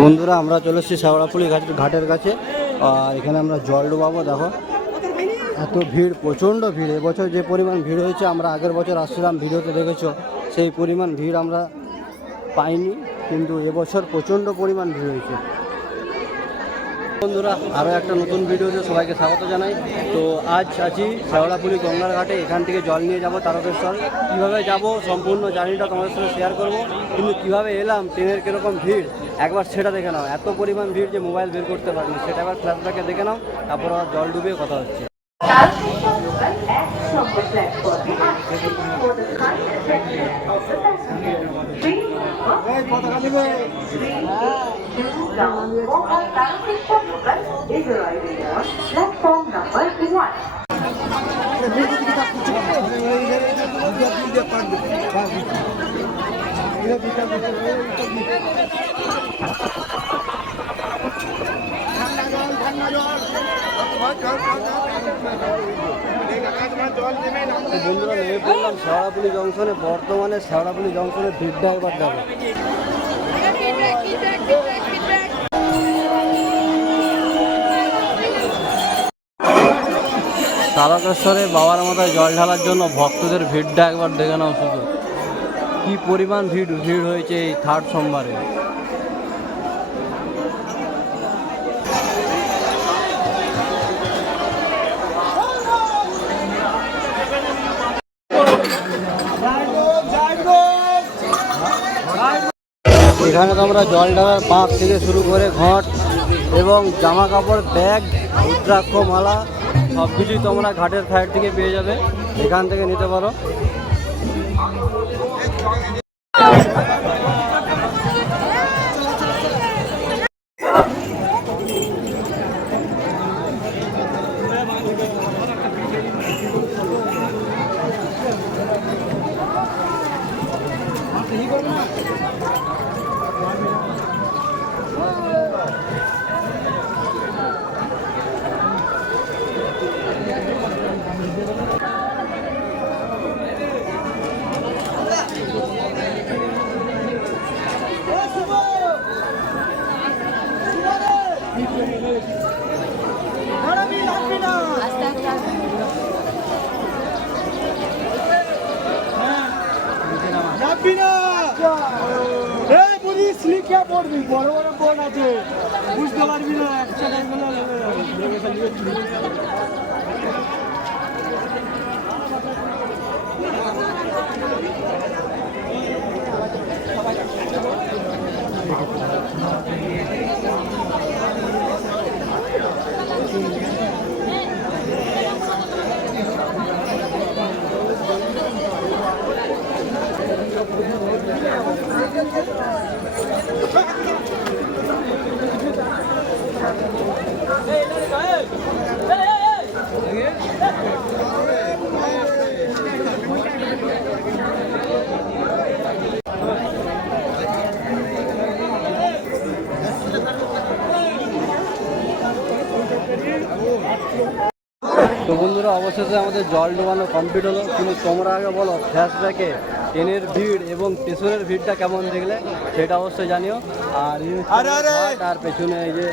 বন্ধুরা আমরা চলে এসেছি শেওড়াফুলি ঘাটের কাছে। আর এখানে আমরা জল ডোবাবো। দেখো এত ভিড়, প্রচণ্ড ভিড়। এবছর যে পরিমাণ ভিড় হয়েছে, আমরা আগের বছর আসছিলাম, ভিডিওতে দেখেছো, সেই পরিমাণ ভিড় আমরা পাইনি, কিন্তু এবছর প্রচণ্ড পরিমাণ ভিড় হয়েছে। বন্ধুরা আরও একটা নতুন ভিডিওতে সবাইকে স্বাগত জানাই। তো আজ আছি শেওড়াফুলি গঙ্গার ঘাটে। এখান থেকে জল নিয়ে যাব তারকেশ্বর। কীভাবে যাব সম্পূর্ণ জার্নিটা তোমাদের সাথে শেয়ার করব, কিন্তু কীভাবে এলাম, ট্রেনের কীরকম ভিড় একবার সেটা দেখে নাও। এত পরিমাণ ভিড় যে মোবাইল বের করতে পারিনি, সেটা একবার ফ্ল্যাশব্যাকে দেখে নাও, তারপর জল ডুবিয়ে কথা হচ্ছে। বন্ধুরা নেমে পড়লাম শেওড়াফুলি জংশনে। বর্তমানে শেওড়াফুলি জংশনের ভিড়টা একবার দেখো। তারকেশ্বরে বাবার মাথায় জল ঢালার জন্য ভক্তদের ভিড়টা একবার দেখে নাও। শুধু কি পরিমাণ ভিড় হয়েছে এই থার্ড সোমবারে। এখানে তোমরা জল ঢালার পাঁক থেকে শুরু করে ঘট এবং জামা কাপড়, ব্যাগ, রুদ্রাক্ষ, মালা সব কিছুই তোমরা ঘাটের সাইড থেকে পেয়ে যাবে, এখান থেকে নিতে পারো। বড় বড় বোর্ড আছে, বুঝতে পারবি না। একটা তো বন্ধুরা অবশেষে আমাদের জল ডোবানো কমপ্লিট হলো। কিন্তু তোমরা আগে বলো ফ্ল্যাশব্যাকে ট্রেনের ভিড় এবং স্টেশনের ভিড়টা কেমন দেখলে, সেটা অবশ্যই জানিও। আর পেছনে এই যে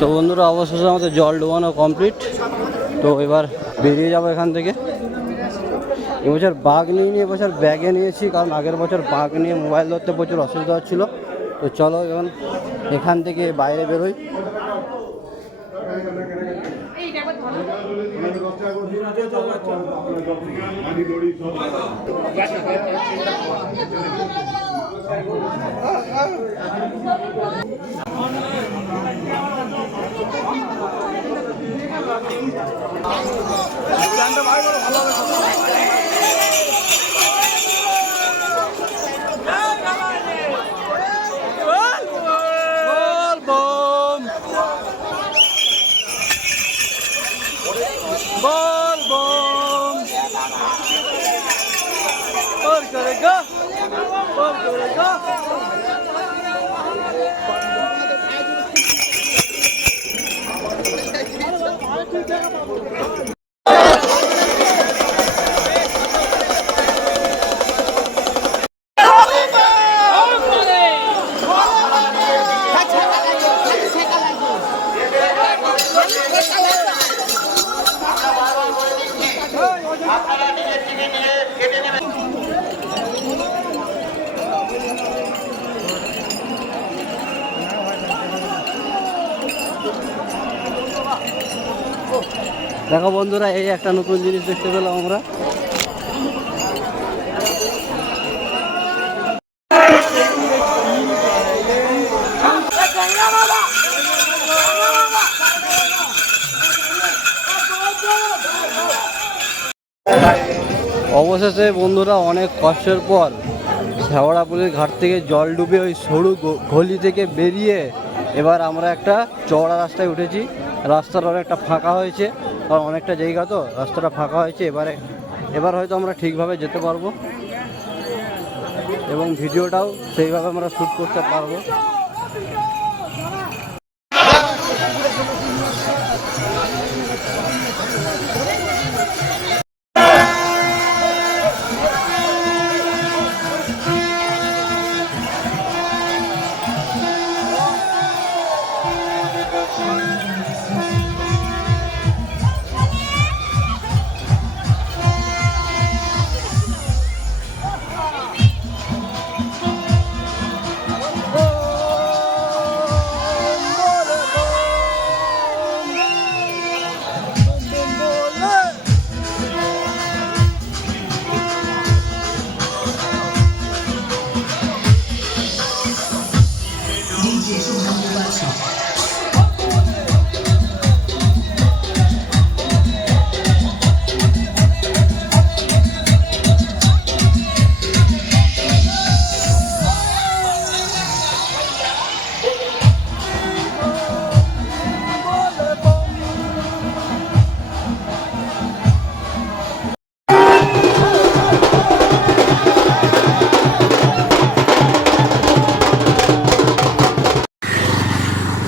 তো বন্ধুরা অবশেষে আমাদের জল ডোবানো কমপ্লিট। তো এবার বেরিয়ে যাবো এখান থেকে। এবছর বাঘ নিয়ে এবছর ব্যাগে নিয়েছি, কারণ আগের বছর বাঘ নিয়ে মোবাইল ধরতে প্রচুর অসুবিধা হচ্ছিলো। তো চলো এখন এখান থেকে বাইরে বেরোই। बोल बम और करेगा দেখো বন্ধুরা, এই একটা নতুন জিনিস দেখতে পেলাম আমরা। অবশেষে বন্ধুরা অনেক কষ্টের পর শেওড়াপুলের ঘাট থেকে জল ডুবে ওই সরু গলি থেকে বেরিয়ে এবার আমরা একটা চওড়া রাস্তায় উঠেছি। রাস্তাটা অনেকটা ফাঁকা হয়েছে, কারণ অনেকটা জায়গা তো রাস্তাটা ফাঁকা হয়েছে। এবার হয়তো আমরা ঠিকভাবে যেতে পারবো এবং ভিডিওটাও সেইভাবে আমরা শ্যুট করতে পারবো।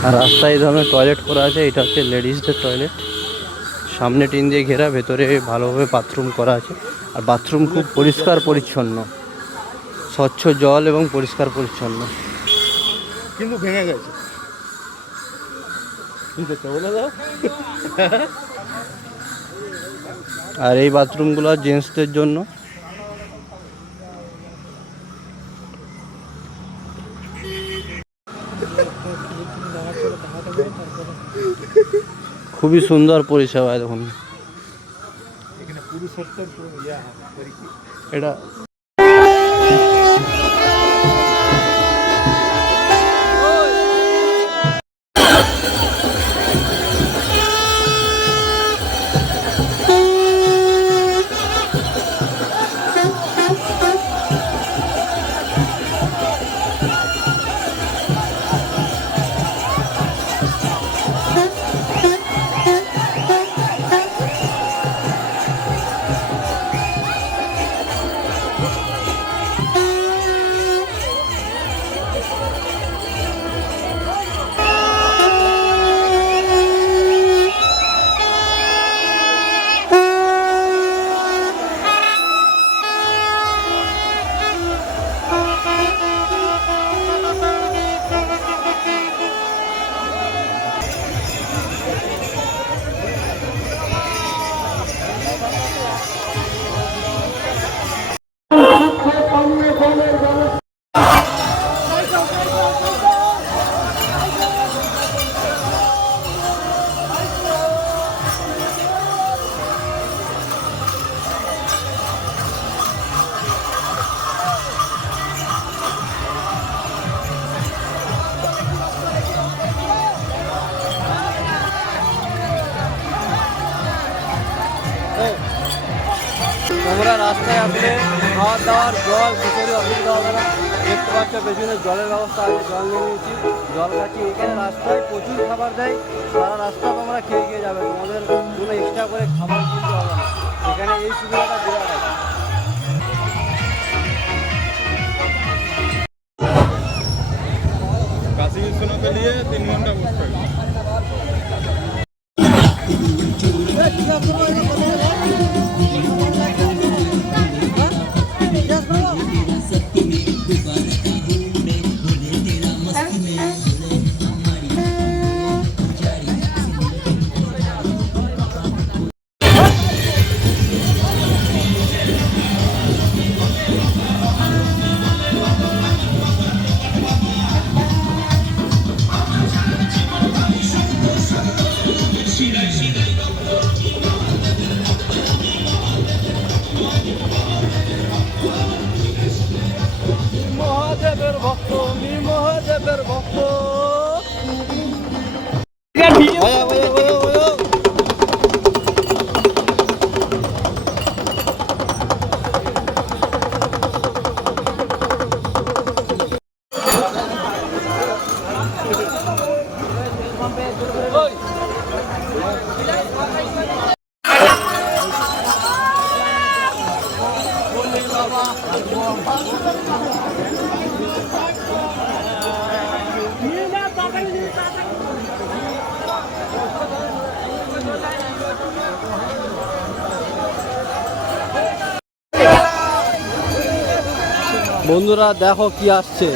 আর রাস্তায় এই ধরনের টয়লেট করা আছে। এটা হচ্ছে লেডিসদের টয়লেট, সামনে টিন দিয়ে ঘেরা, ভেতরে ভালোভাবে বাথরুম করা আছে। আর বাথরুম খুব পরিষ্কার পরিচ্ছন্ন, স্বচ্ছ জল এবং পরিষ্কার পরিচ্ছন্ন। কিন্তু ভেঙে গেছে, আর এই বাথরুমগুলো জেন্টসদের জন্য। খুবই সুন্দর পরিষেবা দেখুন এটা। তোমরা রাস্তায় আসলে খাওয়ার দাওয়ার জল কিছুরই অসুবিধা হবে না। দেখতে পাচ্ছ পেছনে জলের ব্যবস্থা আছে, জল নিয়ে নিয়েছি, জল খাচ্ছি। এখানে রাস্তায় প্রচুর খাবার দেয়, সারা রাস্তা তোমরা খেয়ে যাবে, তোমাদের কোনো এক্সট্রা করে খাবার কিনতে হবে না। এখানে এই সুবিধাটা বিরাট আছে। काशी विश्वनाथ के लिए 3 घंटा बसता है। সুন্দর ভক্ত ভাইয়া ভাইয়া ভাইয়া ভাইয়া বন্ধুরা দেখো কি আসছে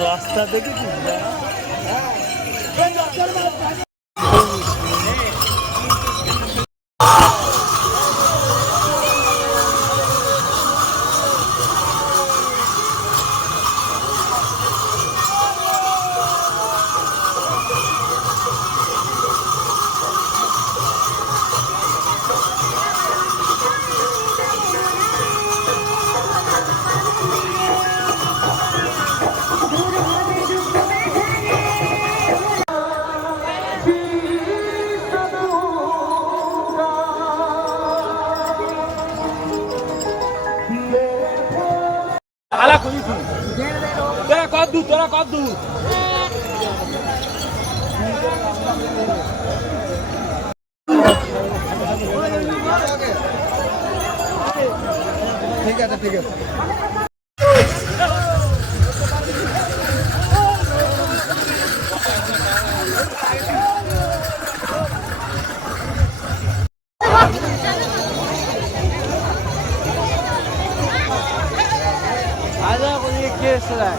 রাস্তা দেখেছিস তোরা কত দূর ঠিক আছে ঠিক আছে आजा कोई केस है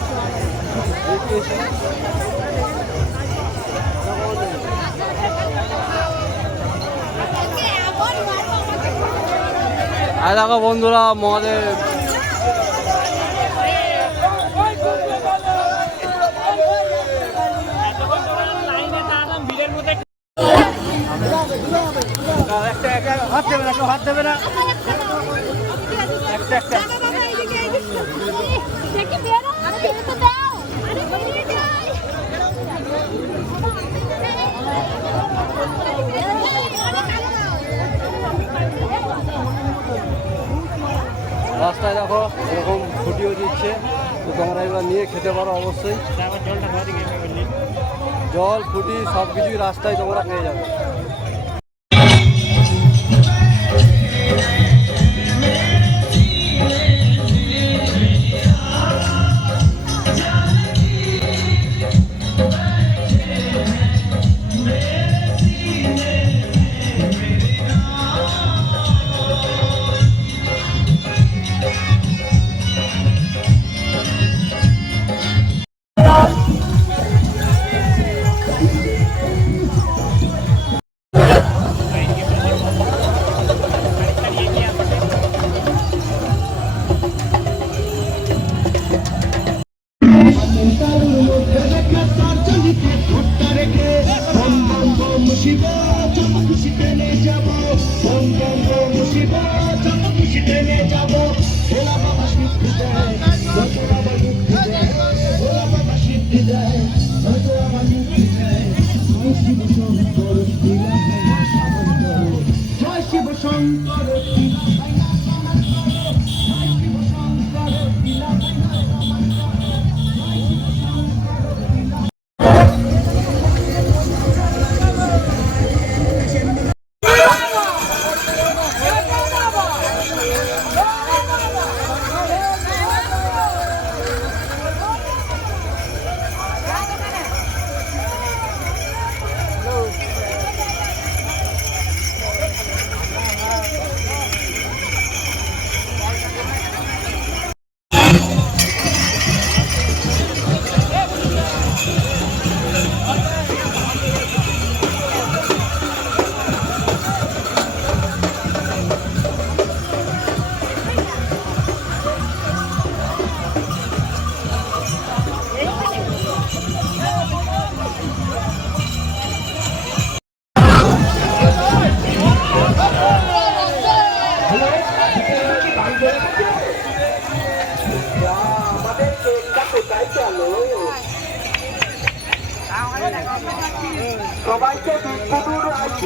দেখো বন্ধুরা মহাদেব হাত দেবে না একটা একটা রাস্তায় দেখো এরকম ফুটিও দিচ্ছে তো তোমরা এগুলো নিয়ে খেতে পারো অবশ্যই জল ফুটি সব কিছুই রাস্তায় তোমরা পেয়ে যাবে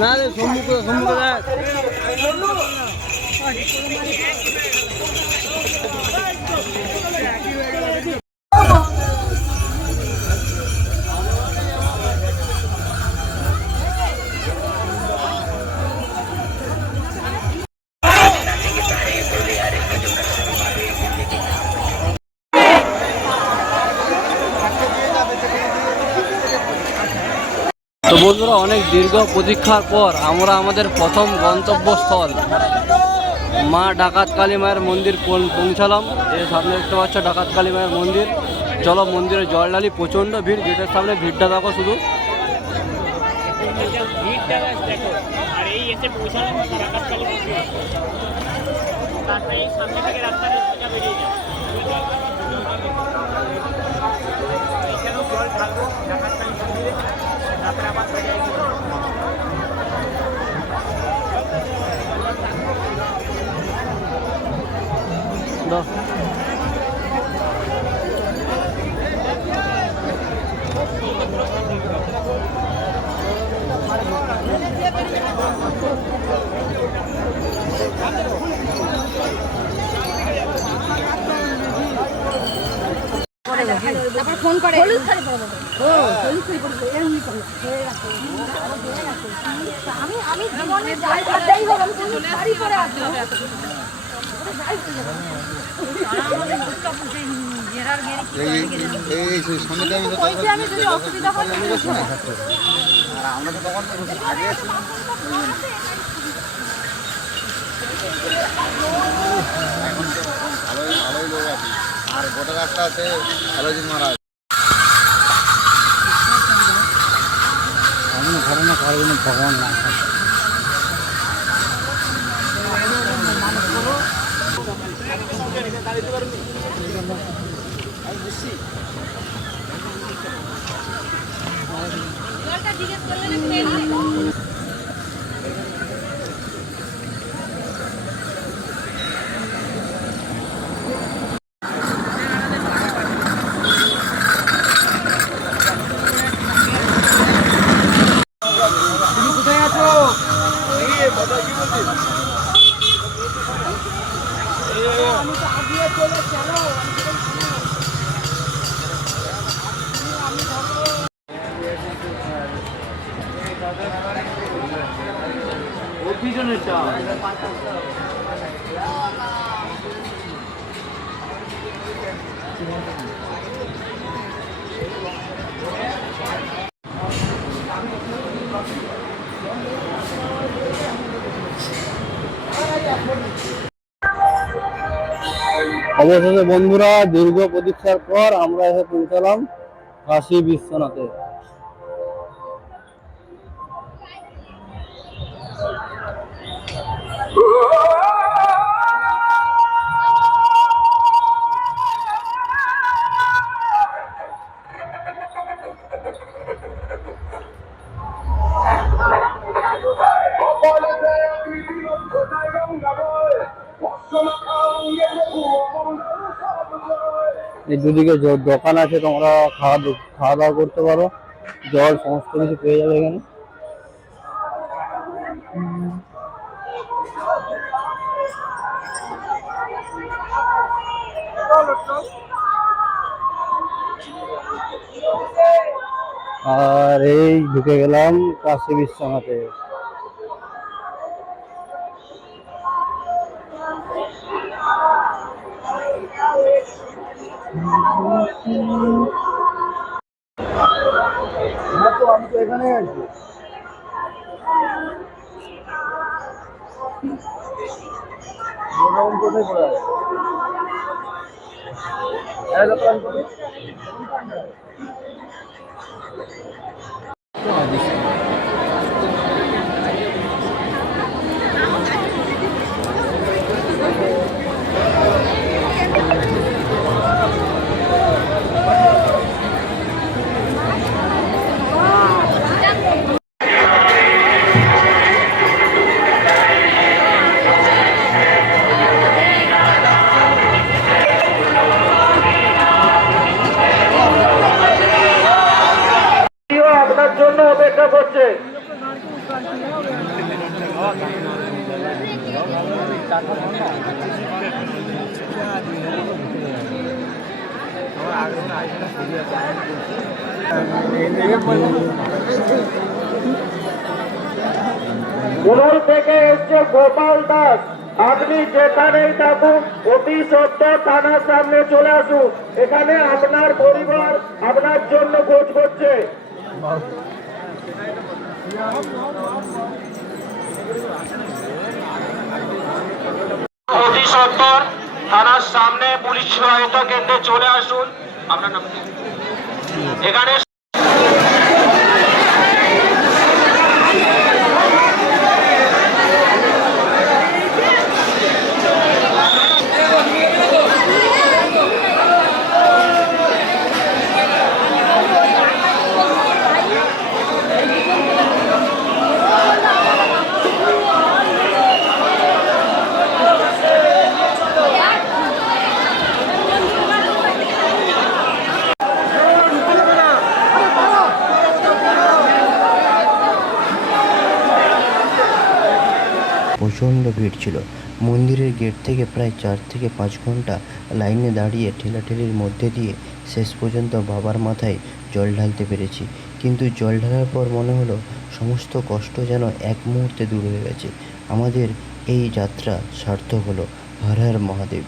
না রে সম্মুখে দেখ। তো বন্ধুরা, অনেক দীর্ঘ প্রতীক্ষার পর আমরা আমাদের প্রথম গন্তব্যস্থল মা ডাকাত কালী মায়ের মন্দির পৌঁছালাম। এর সামনে দেখতে পাচ্ছ ডাকাত কালী মায়ের মন্দির। চলো মন্দিরে জল ঢালি। প্রচণ্ড ভিড়, গেটের সামনে ভিড়টা দেখো শুধু। আর এই এসে পৌঁছালাম ডাকাত কালী মন্দির। তারপরে এই সামনে থেকে রাস্তাটা সোজা বেরিয়ে যায়। এখানেও জল ঢালবো ডাকাত কালী মন্দিরে, তারপরে আবার বেরিয়ে যাবো। তারপর ফোন করে হলুদ শাড়ি পরবো। আমি জীবনে যাই করতেই হবে, আমি হলুদ শাড়ি পরে আসবো। আমি যদি অসুবিধা হয় আমরা তো তখন আগে আছি। এখন তো ভালোই লোক আছে, আর গোটা রাস্তা আছে হ্যালোজিন মারা আছে। আমি ঘরে না ঘরে ভগবান না অবশেষে বন্ধুরা, দীর্ঘ প্রতীক্ষার পর আমরা এসে পৌঁছালাম কাশী বিশ্বনাথে। এই দুদিকে দোকান আছে, তোমরা খাওয়া দাওয়া করতে পারো। জল সমস্ত কিছু পেয়ে যাবে এখানে। আর এই ঢুকে গেলাম কাশী বিশ্বনাথে। আমি তো এখানে আছি। কোথায় পড়ে আছে? পুনর থেকে এসছে গোপাল দাস, আপনি যেখানেই থাকুন অতি সত্তর থানার সামনে চলে আসুন। এখানে আপনার পরিবার আপনার জন্য খোঁজ করছে। অতি সত্তর থানার সামনে পুলিশ সহায়তা কেন্দ্রে চলে আসুন। আপনার নাম কি? এখানে প্রচণ্ড ভিড় ছিল। মন্দিরের গেট থেকে প্রায় 4 থেকে 5 ঘন্টা লাইনে দাঁড়িয়ে ঠেলাঠেলির মধ্যে দিয়ে শেষ পর্যন্ত বাবার মাথায় জল ঢালতে পেরেছি। কিন্তু জল ঢালার পর মনে হলো সমস্ত কষ্ট যেন এক মুহূর্তে দূর হয়ে গেছে। আমাদের এই যাত্রা সার্থক হলো। হর হর মহাদেব।